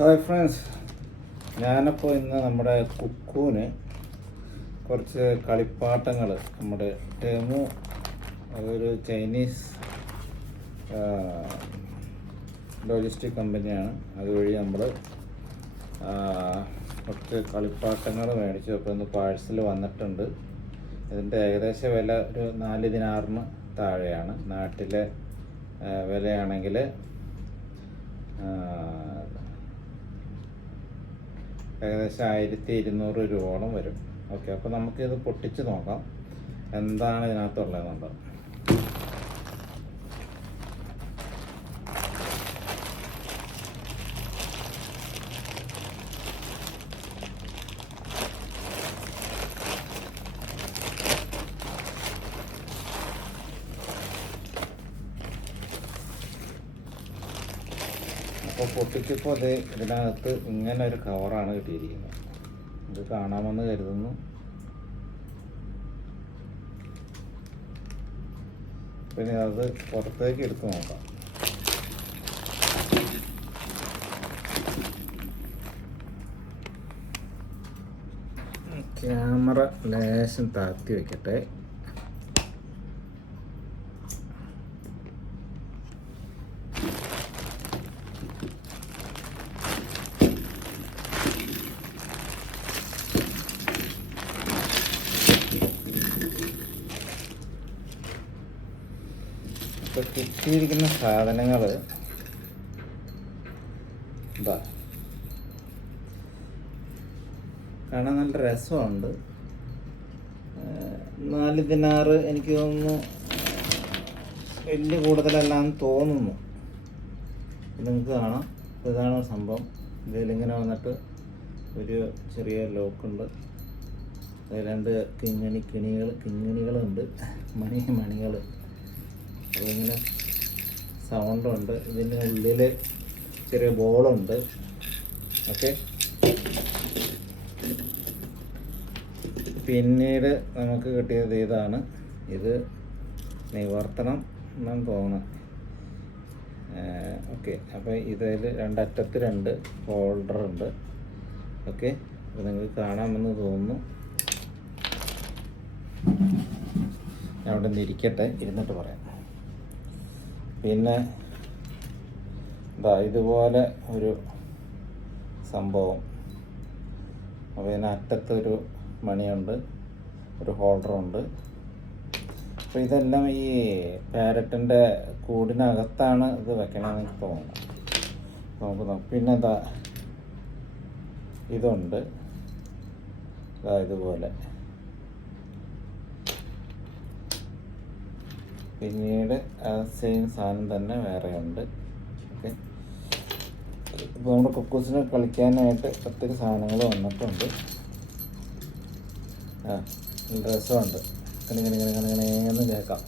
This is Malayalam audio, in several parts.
ഹായ് ഫ്രണ്ട്സ്, ഞാനപ്പോൾ ഇന്ന് നമ്മുടെ കുക്കുവിന് കുറച്ച് കളിപ്പാട്ടങ്ങൾ നമ്മുടെ ടെമു, അതൊരു ചൈനീസ് ലോജിസ്റ്റിക് കമ്പനിയാണ്. അതുവഴി നമ്മൾ കുറച്ച് കളിപ്പാട്ടങ്ങൾ മേടിച്ചു. അപ്പോൾ ഇന്ന് പാഴ്സൽ വന്നിട്ടുണ്ട്. ഇതിൻ്റെ ഏകദേശ വില ഒരു 4 ദിനാറിന് താഴെയാണ്. നാട്ടിലെ വിലയാണെങ്കിൽ ഏകദേശം 1200 രൂപയോളം വരും. ഓക്കെ, അപ്പോൾ നമുക്കിത് പൊട്ടിച്ച് നോക്കാം എന്താണ് ഇതിനകത്തുള്ളതെന്നുള്ളത്. അപ്പോൾ പൊട്ടിച്ചപ്പോൾ അത് ഇതിനകത്ത് ഇങ്ങനെ ഒരു കവറാണ് കിട്ടിയിരിക്കുന്നത്. ഇത് കാണാമെന്ന് കരുതുന്നു. പിന്നെ അത് പുറത്തേക്ക് എടുത്ത് നോക്കാം. ക്യാമറ ലേശം താഴ്ത്തി വയ്ക്കട്ടെ. ഇപ്പോൾ കിട്ടിയിരിക്കുന്ന സാധനങ്ങൾ ഇതാ, കാണാൻ നല്ല രസമുണ്ട്. 4 ദിനാറ് എനിക്ക് തോന്നുന്നു വലിയ കൂടുതലല്ലാന്ന് തോന്നുന്നു. നിങ്ങൾക്ക് കാണാം, ഇതാണ് സംഭവം. ഇതിലിങ്ങനെ വന്നിട്ട് ഒരു ചെറിയ ലോക്കുണ്ട്. അതിൽ 2 കിങ്ങിണികളുണ്ട്, മണികൾ. അതിങ്ങനെ സൗണ്ടുണ്ട്. ഇതിൻ്റെ ഉള്ളിൽ ചെറിയ ബോളുണ്ട്. ഓക്കെ, പിന്നീട് നമുക്ക് കിട്ടിയത് ഇതാണ്. ഇത് നിവർത്തണം എന്നാണ് തോന്നുന്നത്. ഓക്കെ, അപ്പോൾ ഇതിൽ 2 അറ്റത്ത് 2 ഹോൾഡറുണ്ട്. ഓക്കെ, അപ്പോൾ നിങ്ങൾക്ക് കാണാമെന്ന് തോന്നുന്നു. ഞാൻ അവിടെ നിന്ന് ഇരിക്കട്ടെ, ഇരുന്നിട്ട് പറയാം. പിന്നെ ഇതുപോലെ ഒരു സംഭവം. അപ്പോൾ ഇതിന് അറ്റത്തൊരു മണിയുണ്ട്, ഒരു ഹോൾഡറുണ്ട്. അപ്പോൾ ഇതെല്ലാം ഈ പാരറ്റിൻ്റെ കൂടിനകത്താണ് ഇത് വെക്കണമെന്ന് എനിക്ക് തോന്നുന്നു. നമുക്ക് നോക്കാം. പിന്നെ ഇതുണ്ട്, ഇതുപോലെ. പിന്നീട് സെയിം സാധനം തന്നെ വേറെയുണ്ട്. ഓക്കെ, ഇപ്പോൾ നമ്മുടെ കുക്കൂസിന് കളിക്കാനായിട്ട് ഒത്തിരി സാധനങ്ങൾ വന്നിട്ടുണ്ട്. രസമുണ്ട്. കണികണിന്ന് കേൾക്കാം.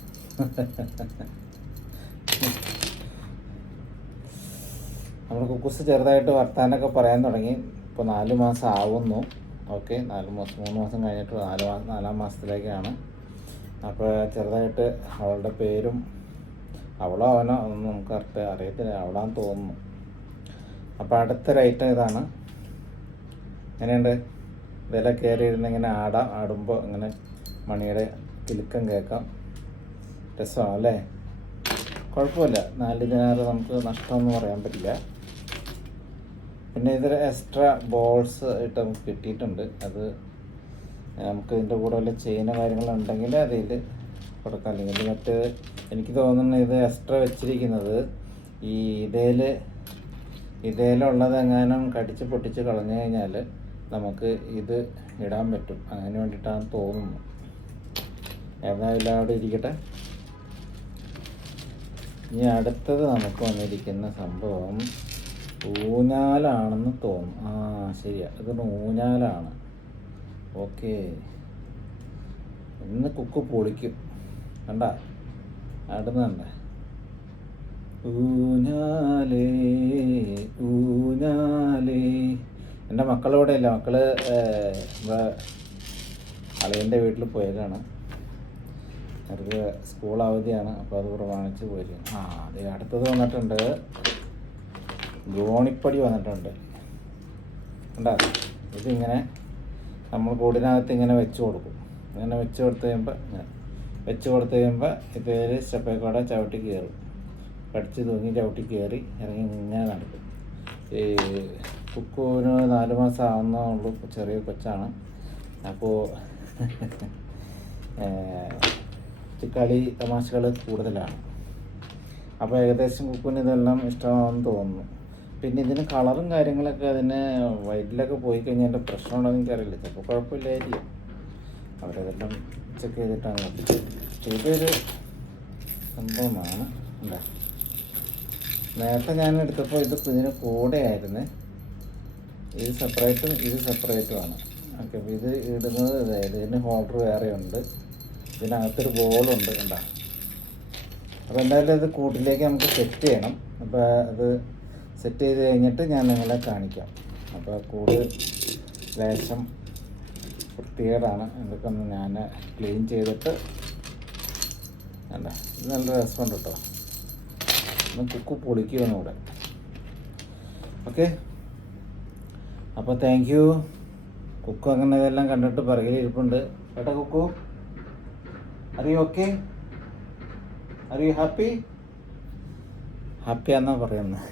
നമ്മുടെ കുക്കൂസ് ചെറുതായിട്ട് വർത്താനൊക്കെ പറയാൻ തുടങ്ങി. ഇപ്പോൾ 4 മാസം ആവുന്നു. ഓക്കെ, 3 മാസം കഴിഞ്ഞിട്ട് 4 മാസത്തിലേക്കാണ്. അപ്പോൾ ചെറുതായിട്ട് അവളുടെ പേരും, അവളോ അവനോ ഒന്നും നമുക്ക് കറക്റ്റ് അറിയത്തില്ല, അവളാന്ന് തോന്നുന്നു. അപ്പോൾ അടുത്തൊരു ഐറ്റം ഇതാണ്. എങ്ങനെയുണ്ട്? വില കയറിയിരുന്ന് ഇങ്ങനെ ആടുമ്പോൾ ഇങ്ങനെ മണിയുടെ കിലുക്കം കേൾക്കാം. രസമാണ് അല്ലേ? കുഴപ്പമില്ല, 4 ദിനാറ് നമുക്ക് നഷ്ടമൊന്നും പറയാൻ പറ്റില്ല. പിന്നെ ഇതിൽ എക്സ്ട്രാ ബോൾസ് ആയിട്ട് നമുക്ക് കിട്ടിയിട്ടുണ്ട്. അത് നമുക്ക് ഇതിൻ്റെ കൂടെ വല്ല ചെയ്യുന്ന കാര്യങ്ങളുണ്ടെങ്കിൽ അതിൽ കൊടുക്കാം. അല്ലെങ്കിൽ മറ്റ് എനിക്ക് തോന്നുന്നു ഇത് എക്സ്ട്രാ വെച്ചിരിക്കുന്നത് ഈ ഇതേലുള്ളത് എങ്ങാനും കടിച്ച് പൊട്ടിച്ച് കളഞ്ഞു കഴിഞ്ഞാൽ നമുക്ക് ഇത് ഇടാൻ പറ്റും. അതിന് വേണ്ടിയിട്ടാണ് തോന്നുന്നു. ഏതായാലും അവിടെ ഇരിക്കട്ടെ. ഇനി അടുത്തത് നമുക്ക് വന്നിരിക്കുന്ന സംഭവം ഊഞ്ഞാലാണെന്ന് തോന്നുന്നു. ശരിയാ, ഇതൊരു ഊഞ്ഞാലാണ്. ഓക്കെ, ഇന്ന് കുക്ക് പൊളിക്കും. കണ്ട അടുന്നുണ്ട്. ഊഞ്ഞാലേ ഊഞ്ഞാലേ. എൻ്റെ മക്കളിവിടെ ഇല്ല. മക്കള് അളിയൻ്റെ വീട്ടിൽ പോയേക്കാണ്. അവർക്ക് സ്കൂൾ അവധിയാണ്. അപ്പോൾ അത് പ്രമാണിച്ച് പോയിരിക്കും. അതെ, അടുത്തത് വന്നിട്ടുണ്ട്. ഗോണിപ്പടി വന്നിട്ടുണ്ട്. ഉണ്ടാകും. ഇതിങ്ങനെ നമ്മൾ കൂടിനകത്ത് ഇങ്ങനെ വെച്ച് കൊടുക്കും. ഇങ്ങനെ വെച്ച് കൊടുത്ത് കഴിയുമ്പോൾ ഇതിൽ സ്റ്റെപ്പിൽ കൂടെ ചവിട്ടി കയറും. കടിച്ച് തൂങ്ങി ചവിട്ടി കയറി ഇറങ്ങി ഇങ്ങനെ നടക്കും. ഈ കുക്കുവിന് 4 മാസം ആവുന്നുള്ളൂ, ചെറിയ കൊച്ചാണ്. അപ്പോൾ കളി തമാശകൾ കൂടുതലാണ്. അപ്പോൾ ഏകദേശം കുക്കുവിന് ഇതെല്ലാം ഇഷ്ടമാണെന്ന് തോന്നുന്നു. പിന്നെ ഇതിന് കളറും കാര്യങ്ങളൊക്കെ അതിന് വയറ്റിലൊക്കെ പോയി കഴിഞ്ഞാൽ എൻ്റെ പ്രശ്നമുണ്ടോ എന്ന് എനിക്കറിയില്ല. ചിലപ്പോൾ കുഴപ്പമില്ലായിരിക്കും. അവരതെല്ലാം ചെക്ക് ചെയ്തിട്ടാണ് ഇതൊരു സംഭവമാണ്. എന്താ നേരത്തെ ഞാൻ എടുത്തപ്പോൾ ഇതിന് കൂടെയായിരുന്നു. ഇത് സെപ്പറേറ്റും ഇത് സെപ്പറേറ്റുമാണ്. ഓക്കെ, അപ്പോൾ ഇത് ഇടുന്നത് അതായത് ഇതിന് ഹോൾഡർ വേറെ ഉണ്ട്. ഇതിനകത്തൊരു ബോളുണ്ട്. കണ്ടോ? അപ്പോൾ എന്തായാലും ഇത് കൂട്ടിലേക്ക് നമുക്ക് സെറ്റ് ചെയ്യണം. അപ്പോൾ അത് സെറ്റ് ചെയ്ത് കഴിഞ്ഞിട്ട് ഞാൻ നിങ്ങളെ കാണിക്കാം. അപ്പോൾ കൂട് ലേശം വൃത്തികേടാണ്. ഇതൊക്കെ ഒന്ന് ഞാൻ ക്ലീൻ ചെയ്തിട്ട് വേണ്ട. ഇത് നല്ല രസമുണ്ട് കേട്ടോ. ഒന്ന് കുക്കു പൊളിക്കുമെന്ന് കൂടെ. ഓക്കെ, അപ്പോൾ താങ്ക് യു. കുക്കു അങ്ങനെ ഇതെല്ലാം കണ്ടിട്ട് പിറകിൽ ഇരിപ്പുണ്ട്. കേട്ടോ Kukku, are you okay? Are you happy? ഹാപ്പിയാണെന്നാണ് പറയുന്നത്.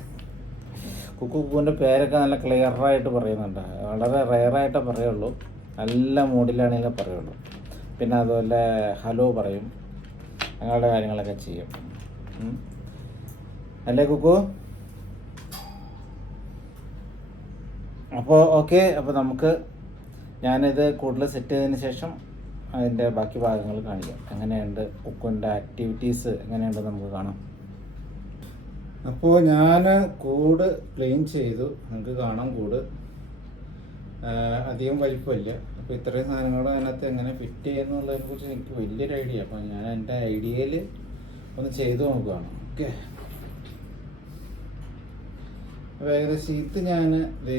കുക്കുവിൻ്റെ പേരൊക്കെ നല്ല ക്ലിയറായിട്ട് പറയുന്നുണ്ട്. വളരെ റെയറായിട്ടേ പറയുള്ളൂ. നല്ല മൂഡിലാണെങ്കിലേ പറയുള്ളൂ. പിന്നെ അതുപോലെ ഹലോ പറയും, അങ്ങനെയുള്ള കാര്യങ്ങളൊക്കെ ചെയ്യും. അല്ലേ കുക്കു? അപ്പോൾ ഓക്കെ, അപ്പോൾ നമുക്ക് ഞാനിത് കൂടുതൽ സെറ്റ് ചെയ്തതിന് ശേഷം അതിൻ്റെ ബാക്കി ഭാഗങ്ങൾ കാണിക്കാം. എങ്ങനെയുണ്ട് കുക്കുവിൻ്റെ ആക്ടിവിറ്റീസ് എങ്ങനെയുണ്ടെന്ന് നമുക്ക് കാണാം. അപ്പോൾ ഞാൻ കൂട് ക്ലീൻ ചെയ്തു. നിങ്ങൾക്ക് കാണാം കൂട് അധികം വലിപ്പമില്ല. അപ്പോൾ ഇത്രയും സാധനങ്ങൾ അതിനകത്ത് എങ്ങനെ ഫിറ്റ് ചെയ്യുന്നുള്ളതിനെ കുറിച്ച് എനിക്ക് വലിയൊരു ഐഡിയ. അപ്പോൾ ഞാൻ എൻ്റെ ഐഡിയയിൽ ഒന്ന് ചെയ്തു നോക്കുകയാണ്. ഓക്കെ, അപ്പോൾ ഏകദേശം ഇത് ഞാൻ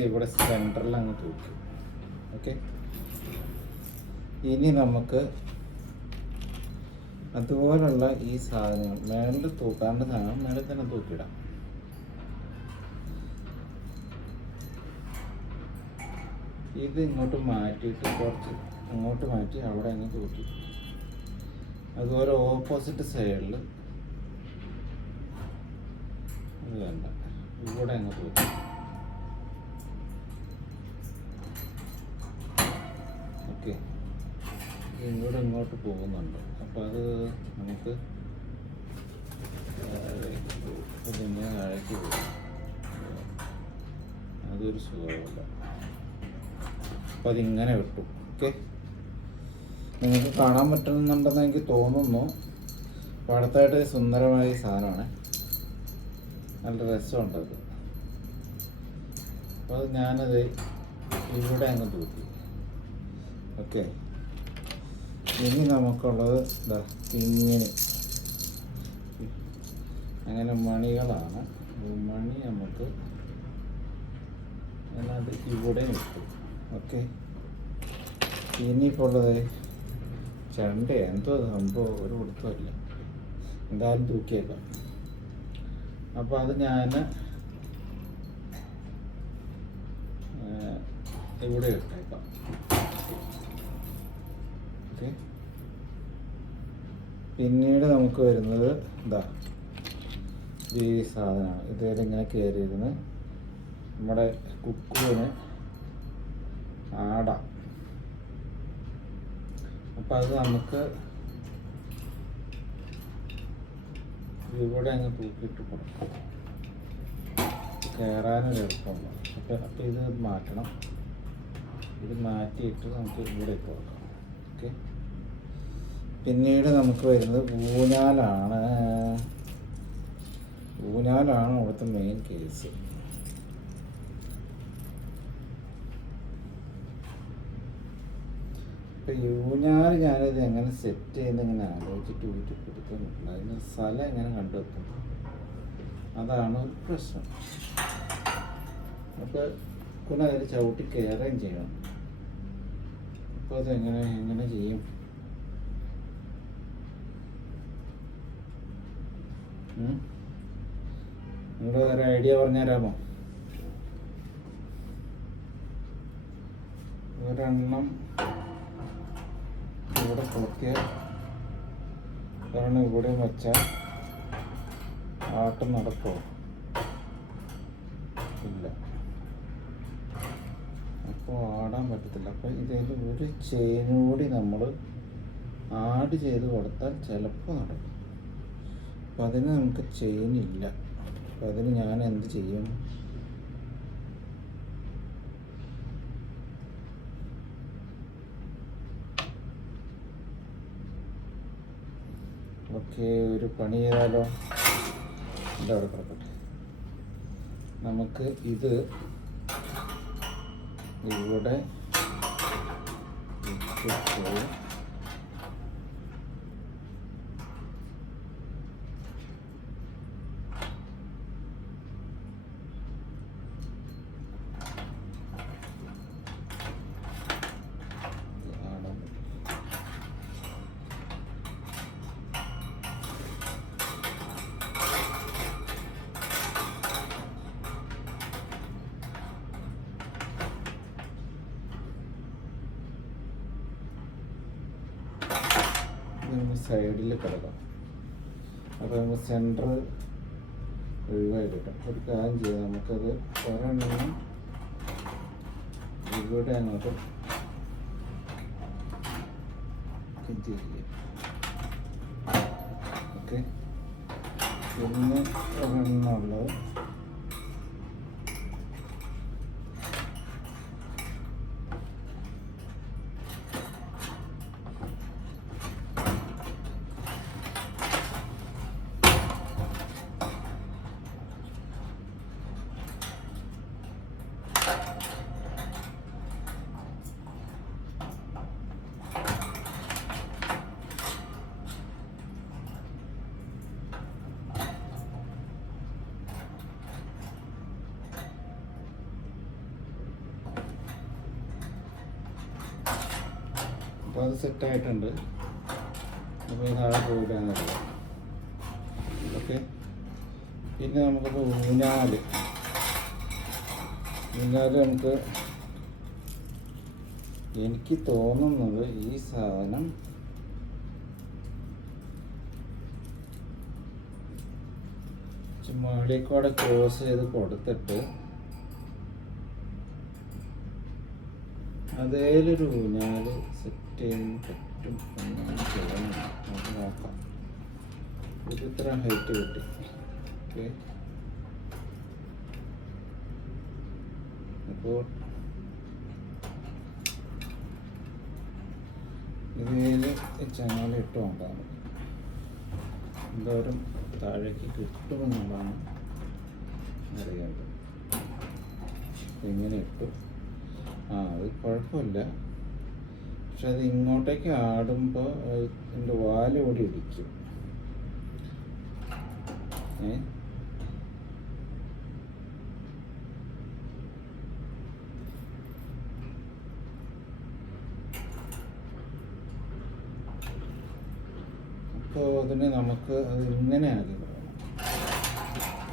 ഇവിടെ സെൻറ്ററിൽ അങ്ങ് തൂക്കി. ഓക്കെ, ഇനി നമുക്ക് അതുപോലുള്ള ഈ സാധനങ്ങൾ മേളിൽ തൂക്കാണ്ട് സാധനം മേളിൽ തന്നെ തൂക്കിയിടാം. ഇത് ഇങ്ങോട്ട് മാറ്റിയിട്ട് കുറച്ച് ഇങ്ങോട്ട് മാറ്റി അവിടെ അങ്ങ് തൂക്കി. അതുപോലെ ഓപ്പോസിറ്റ് സൈഡിൽ അത് വേണ്ട, ഇവിടെ അങ്ങ് തൂക്കി. ഓക്കെ, ഇവിടെ ഇങ്ങോട്ട് പോകുന്നുണ്ട്. അപ്പോൾ അത് നമുക്ക് ഇതിങ്ങനെ താഴേക്ക് പോകും. അതൊരു സുഖമല്ല. അപ്പോൾ അതിങ്ങനെ വിട്ടു. ഓക്കെ, നിങ്ങൾക്ക് കാണാൻ പറ്റുന്നുണ്ടെന്ന് എനിക്ക് തോന്നുന്നു. അപ്പോൾ അടുത്തായിട്ട് സുന്ദരമായ സാധനമാണ്, നല്ല രസമുണ്ടത്. അപ്പോൾ അത് ഞാനത് ഇവിടെ അങ്ങ് തൂക്കി. ഓക്കെ, ഇനി നമുക്കുള്ളത് ഇതാ ഇങ്ങനെ അങ്ങനെ മണികളാണ്. മണി നമുക്ക് അതിനകത്ത് ഇവിടെ ഇട്ടു. ഓക്കെ, ഇനിയിപ്പോൾ ഉള്ളത് ചെണ്ട, എന്തോ സംഭവം ഒരു കൊടുത്തല്ല, എന്തായാലും തൂക്കിയേക്കാം. അപ്പോൾ അത് ഞാൻ ഇവിടെ ഇട്ടേക്കാം. ഓക്കെ, പിന്നീട് നമുക്ക് വരുന്നത് എന്താ ഈ സാധനമാണ്. ഇതിലിങ്ങനെ കയറിയിരുന്ന് നമ്മുടെ കുക്കുവിന് ആടാം. അപ്പം അത് നമുക്ക് ഇവിടെ അങ്ങ് തൂക്കിയിട്ട് കൊടുക്കാം. കയറാനൊരു എളുപ്പമുണ്ട്. അപ്പം ഇത് മാറ്റണം. ഇത് മാറ്റിയിട്ട് നമുക്ക് ഇവിടെ കൊടുക്കാം. ഓക്കെ, പിന്നീട് നമുക്ക് വരുന്നത് ഊഞ്ഞാലാണ്. ഊഞ്ഞാലാണ് അവിടുത്തെ മെയിൻ കേസ്. ഇപ്പം ഊഞ്ഞാൽ ഞാനിത് എങ്ങനെ സെറ്റ് ചെയ്യുന്ന ഇങ്ങനെ ആലോചിച്ചിട്ട് ഊറ്റി കൊടുക്കുന്നുണ്ട്. അതിന് സ്ഥലം എങ്ങനെ കണ്ടെത്തും, അതാണ് ഒരു പ്രശ്നം. അപ്പോൾ പിന്നെ അതിൽ ചവിട്ടി കയറുകയും ചെയ്യണം. അപ്പോൾ അതെങ്ങനെ ചെയ്യും? നിങ്ങൾ ഒരു ഐഡിയ പറഞ്ഞു തരാമോ? ഒരെണ്ണം ഇവിടെ കൊത്തിയാൽ ഒരെണ്ണം ഇവിടെ വെച്ചാൽ ആട്ടം നടക്കുമോ? ഇല്ല. അപ്പോൾ ആടാൻ പറ്റത്തില്ല. അപ്പോൾ ഇതിൽ ഒരു ചെയിൻ കൂടി നമ്മൾ ആഡ് ചെയ്ത് കൊടുത്താൽ ചിലപ്പോൾ നടക്കും. അപ്പം അതിന് നമുക്ക് ചെയിൻ ഇല്ല. അപ്പം അതിന് ഞാൻ എന്ത് ചെയ്യും? ഓക്കെ, ഒരു പണി ചെയ്താലോ? എൻ്റെ അവിടെ കിടക്കട്ടെ. നമുക്ക് ഇത് ഇവിടെ ഇട്ടിട്ട് സൈഡിൽ കിടക്കാം. അപ്പോൾ നമുക്ക് സെൻറ്റർ ഒഴിവായി കിട്ടും. ഒരു കാര്യം ചെയ്യാം, നമുക്കത് ഒരെണ്ണം ഇവിടെ അങ്ങോട്ട് ചെയ്യാം. ഓക്കെ, പിന്നെ ഒരെണ്ണം ഉള്ളത് അപ്പോൾ അത് സെറ്റായിട്ടുണ്ട്. അപ്പോൾ താഴെ പോയിട്ടാണെന്നറിയാം. ഓക്കെ, പിന്നെ നമുക്കപ്പോൾ ഊഞ്ഞാല് നമുക്ക് എനിക്ക് തോന്നുന്നത് ഈ സാധനം മുകളിലേക്കൂടെ ക്രോസ് ചെയ്ത് കൊടുത്തിട്ട് അതേലൊരു ഊഞ്ഞാല് സെറ്റ് ചെയ്യാൻ പറ്റും എന്നാണ് തോന്നുന്നത്. നമുക്ക് നോക്കാം. ഇത് ഇത്ര ഹൈറ്റ് കിട്ടി. ഓക്കെ, അപ്പോൾ ഇതിൽ ചങ്ങല ഇട്ട് നോക്കാം. എന്തോരം താഴേക്ക് കിട്ടുമെന്നുള്ളതാണ് അറിയേണ്ടത്. എങ്ങനെ ഇട്ടു? അത് കുഴപ്പമില്ല. പക്ഷെ അത് ഇങ്ങോട്ടേക്ക് ആടുമ്പോൾ എൻ്റെ വാല് കൂടി ഇടിക്കും. അപ്പോൾ അതിന് നമുക്ക് അത് ഇങ്ങനെ ആക്കി കൊടുക്കണം,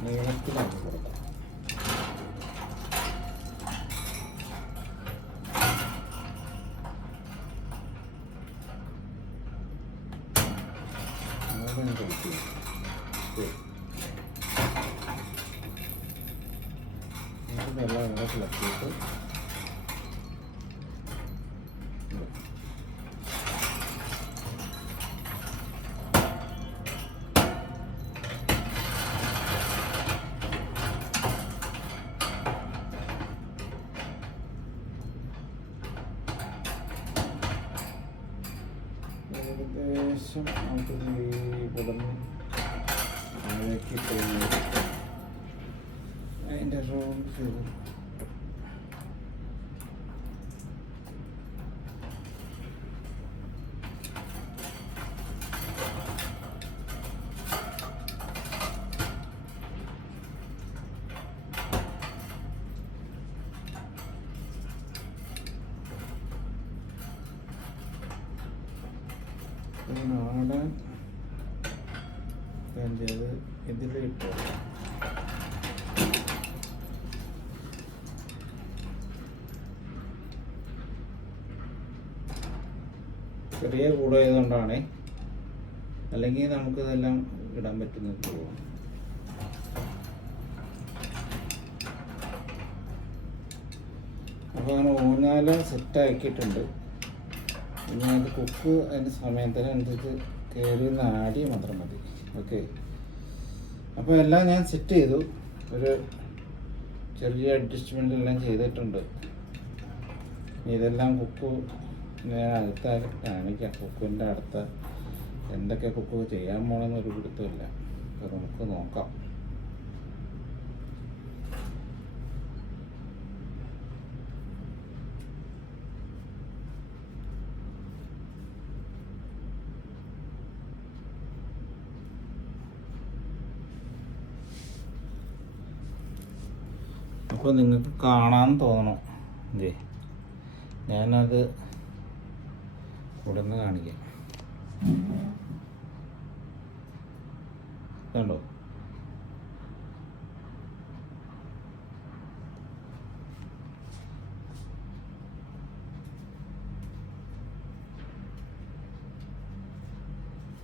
നീളത്തിലാക്കി കൊടുക്കാം. വെള്ളം ഇളക്കിയിട്ട് ഏകദേശം നമുക്ക് ഇവിടെ താഴേക്ക് പോകുന്നത് അതിൻ്റെ റൗണ്ട് ചെയ്ത് നാടൻ ചെയ്ത് ഇതിലിട്ട് ചെറിയ കൂടായതുകൊണ്ടാണ്, അല്ലെങ്കിൽ നമുക്കിതെല്ലാം ഇടാൻ പറ്റുന്നത് തോന്നുന്നു. അപ്പോൾ അങ്ങനെ ഊഞ്ഞാൽ സെറ്റാക്കിയിട്ടുണ്ട്. ഇനി അത് കുക്ക് അതിൻ്റെ സമയത്തിനനുസരിച്ച് കയറി ആടി മാത്രം മതി. ഓക്കെ, അപ്പോൾ എല്ലാം ഞാൻ സെറ്റ് ചെയ്തു. ഒരു ചെറിയ അഡ്ജസ്റ്റ്മെൻ്റ് എല്ലാം ചെയ്തിട്ടുണ്ട്. ഇതെല്ലാം കുക്ക് ഞാൻ അടുത്ത കാണിക്കാം. കുക്കിൻ്റെ അടുത്ത എന്തൊക്കെ കുക്ക് ചെയ്യാൻ പോകണമെന്നൊരു പിടുത്തമില്ല. അപ്പോൾ നമുക്ക് നോക്കാം. അപ്പോൾ നിങ്ങൾക്ക് കാണാൻ തോന്നണം. ഇതേ ഞാനത് ഉടനെ കാണിക്കാം. കണ്ടോ?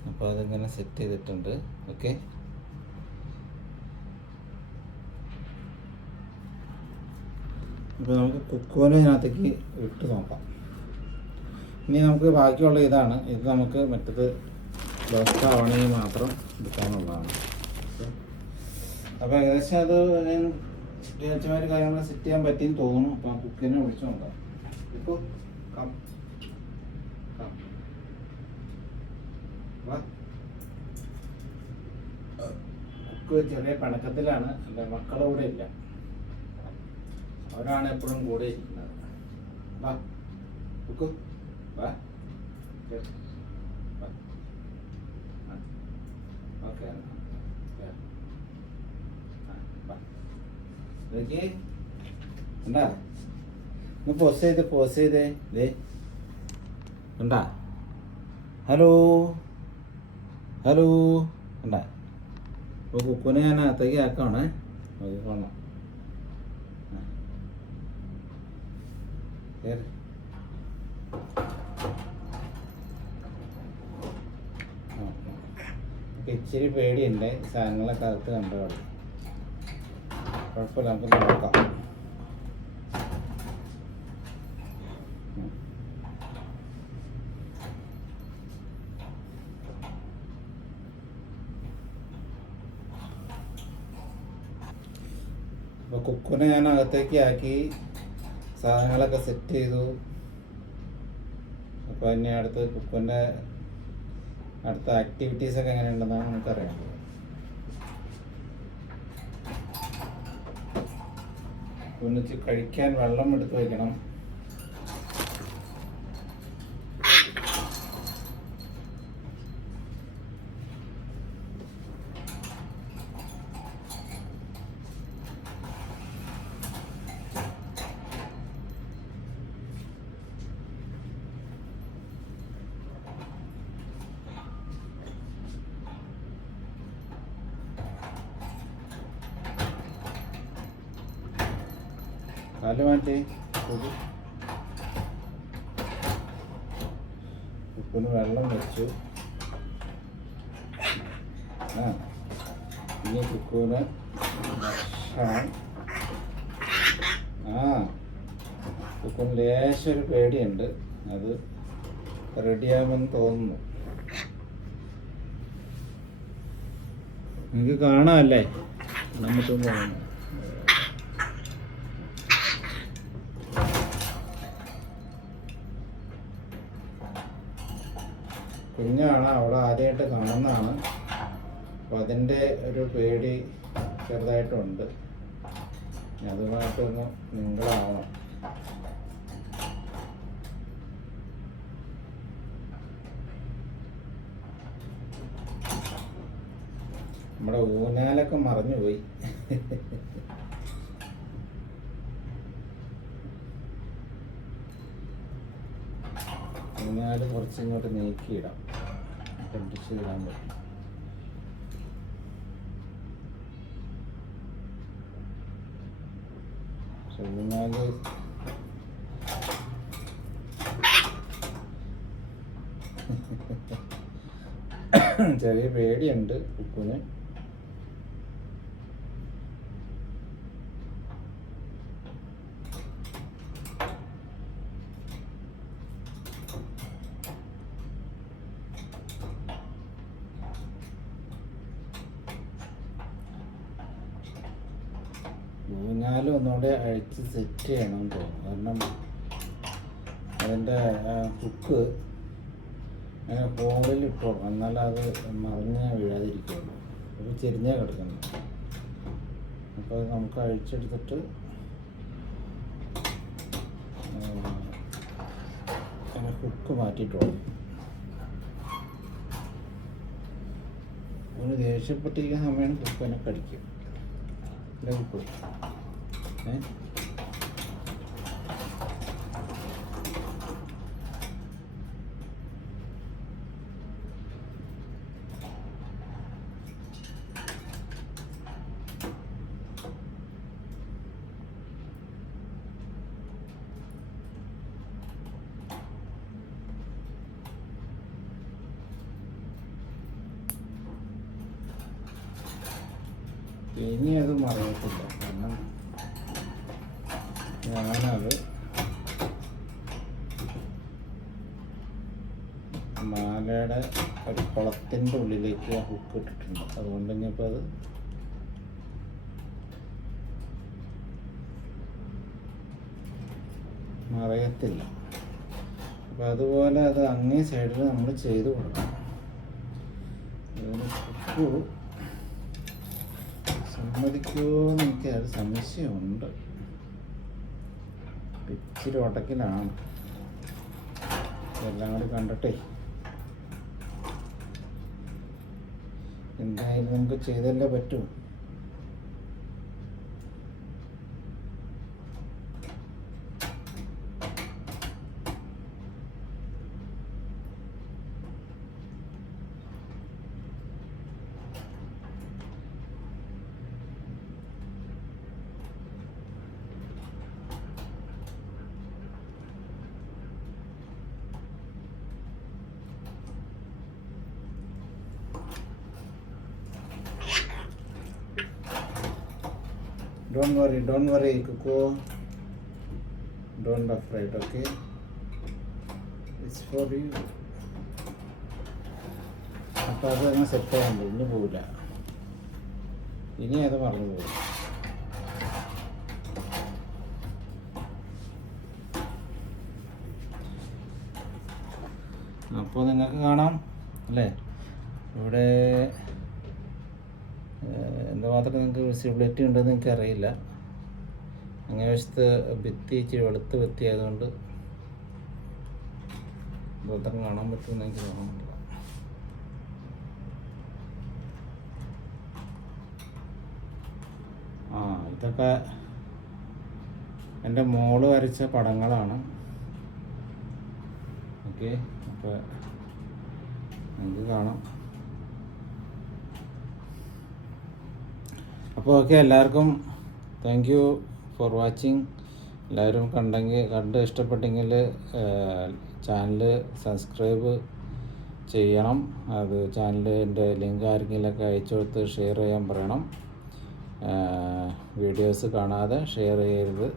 അപ്പോൾ അതിങ്ങനെ സെറ്റ് ചെയ്തിട്ടുണ്ട്. ഓക്കെ, അപ്പോൾ നമുക്ക് കുക്കോനെ ഇതിനകത്തേക്ക് ഇട്ട് നോക്കാം. ഇനി നമുക്ക് ബാക്കിയുള്ള ഇതാണ്. ഇത് നമുക്ക് മറ്റത് ബസ്റ്റ് ആവണമെങ്കിൽ മാത്രം എടുക്കാനുള്ളതാണ്. അപ്പോൾ ഏകദേശം അത് ഞാൻ ചേച്ചിമാർ കാര്യങ്ങൾ സെറ്റ് ചെയ്യാൻ പറ്റിയെന്ന് തോന്നുന്നു. അപ്പോൾ ആ കുക്കിനെ വിളിച്ചു നോക്കാം. ഇപ്പോൾ കുക്ക് ചെറിയ പണക്കത്തിലാണ്. എൻ്റെ മക്കളുടെ കൂടെ ഇല്ല, അവരാണ് എപ്പോഴും കൂടെ ഇരിക്കുന്നത്. വാ കുക്കു, വാ. ഓക്കെ, ഉണ്ടാ ഒന്ന് പോസ് ചെയ്തേ ദേ ഉണ്ടാ. ഹലോ ഹലോ ഉണ്ടാ. അപ്പോൾ കുക്കുനെ ഞാൻ അകത്തേക്ക് ആക്കാണേ. നോക്കിക്കോണം. ഇച്ചിരി പേടിയുണ്ട് സാധനങ്ങളൊക്കെ അകത്ത് കണ്ടുപാടി. കുഴപ്പമില്ല, നമുക്ക് നോക്കാം. അപ്പോൾ കുക്കിനെ ഞാൻ അകത്തേക്ക് ആക്കി സാധനങ്ങളൊക്കെ സെറ്റ് ചെയ്തു. അപ്പോൾ ഇനി അടുത്ത് കുക്കിൻ്റെ അടുത്ത ആക്ടിവിറ്റീസൊക്കെ എങ്ങനെയുണ്ടെന്നാണ് നമുക്കറിയാം. ഒന്നിച്ച് കഴിക്കാൻ വെള്ളം എടുത്ത് വയ്ക്കണം. കാല് മാറ്റി ഉപ്പിന് വെള്ളം വെച്ചു. ഇനി കുക്കൂന് ഭക്ഷണം. കുക്കൂന് ലേശം ഒരു പേടിയുണ്ട്. അത് റെഡിയാകുമെന്ന് തോന്നുന്നു. നിങ്ങൾക്ക് കാണാമല്ലേ നമുക്ക് തോന്നുന്നു. കുഞ്ഞാണ്, അവൾ ആദ്യമായിട്ട് കാണുന്നതാണ്. അപ്പോൾ അതിൻ്റെ ഒരു പേടി ചെറുതായിട്ടുണ്ട്. അതുമായിട്ടൊന്ന് നിങ്ങളാവണം. നമ്മുടെ ഊഞ്ഞാലൊക്കെ മറഞ്ഞു പോയി. ഊഞ്ഞാല് കുറച്ചിങ്ങോട്ട് നീക്കിയിടാം. കണ്ടിച്ചിടാൻ പറ്റും. ഊഞ്ഞാല് ചെറിയ പേടിയുണ്ട് കുക്കുന്. ഊഞ്ഞാൽ ഒന്നുകൂടെ അഴിച്ച് സെറ്റ് ചെയ്യണം തോന്നുന്നു. കാരണം അതിൻ്റെ കുക്ക് അങ്ങനെ ഹോളിൽ ഇട്ടോളും, എന്നാലും അത് മറിഞ്ഞ് വീഴാതിരിക്കുള്ളൂ. അത് ചെരിഞ്ഞാൽ കിടക്കുന്നു. അപ്പോൾ അത് നമുക്ക് അഴിച്ചെടുത്തിട്ട് അങ്ങനെ കുക്ക് മാറ്റിയിട്ടോളും. ഒരു ദേഷ്യപ്പെട്ടിരിക്കുന്ന സമയമാണ് കുക്കിനെ കടിക്കും. കുക്ക് ഇനി അത് മറയത്തില്ല. കാരണം ഞാനത് മാലയുടെ ഒരു കുളത്തിൻ്റെ ഉള്ളിലേക്ക് ആ ഹുക്ക് ഇട്ടിട്ടുണ്ട്. അതുകൊണ്ട് ഇനിയിപ്പോൾ അത് മറയത്തില്ല. അപ്പം അതുപോലെ അത് അങ്ങേ സൈഡിൽ നമ്മൾ ചെയ്ത് കൊടുക്കണം. ഹുക്ക് സമ്മതിക്കുമോ എന്ന് എനിക്കൊരു സംശയമുണ്ട്. ഇച്ചിരി ഉടക്കിലാണ്. എല്ലാം കൂടി കണ്ടിട്ടേ എന്തായാലും നമുക്ക് ചെയ്തല്ലേ പറ്റൂ. Don't worry, Kuku. Don't afraid, okay? It's for you. അപ്പോൾ അത് അങ്ങ് സെറ്റ് ആകുമ്പോൾ ഇനി പോവില്ല. ഇനി അത് മറന്നു പോകും. അപ്പോൾ നിങ്ങൾക്ക് കാണാം അല്ലേ, ഇവിടെ എന്തുമാത്രം നിങ്ങൾക്ക് വിസിബിലിറ്റി ഉണ്ടെന്ന് എനിക്കറിയില്ല. അങ്ങനെ വശത്ത് ഭിത്തി ഇച്ചിരി വെളുത്ത് ഭിത്തി ആയതുകൊണ്ട് എന്തുമാത്രം കാണാൻ പറ്റുമെന്ന് എനിക്ക് കാണാൻ പറ്റില്ല. ഇതൊക്കെ എൻ്റെ മോള് വരച്ച പടങ്ങളാണ്. ഓക്കെ, അപ്പോൾ നിങ്ങൾക്ക് കാണാം. അപ്പോൾ ഓക്കെ, എല്ലാവർക്കും താങ്ക് യു ഫോർ വാച്ചിങ്. എല്ലാവരും കണ്ട് ഇഷ്ടപ്പെട്ടെങ്കിൽ ചാനൽ സബ്സ്ക്രൈബ് ചെയ്യണം. അത് ചാനലിൻ്റെ ലിങ്ക് ആർക്കെങ്കിലൊക്കെ അയച്ചു കൊടുത്ത് ഷെയർ ചെയ്യാൻ പറയണം. വീഡിയോസ് കാണാതെ ഷെയർ ചെയ്യരുത്.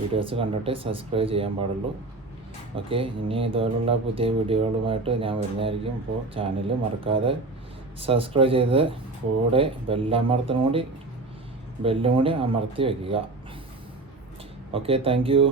വീഡിയോസ് കണ്ടിട്ട് സബ്സ്ക്രൈബ് ചെയ്യാൻ പാടുള്ളൂ. ഓക്കെ, ഇനി ഇതുപോലുള്ള പുതിയ വീഡിയോകളുമായിട്ട് ഞാൻ വരുന്നതായിരിക്കും. അപ്പോൾ ചാനൽ മറക്കാതെ സബ്സ്ക്രൈബ് ചെയ്ത് കൂടെ ബെല്ലും കൂടി അമർത്തി വയ്ക്കുക. Okay, thank you.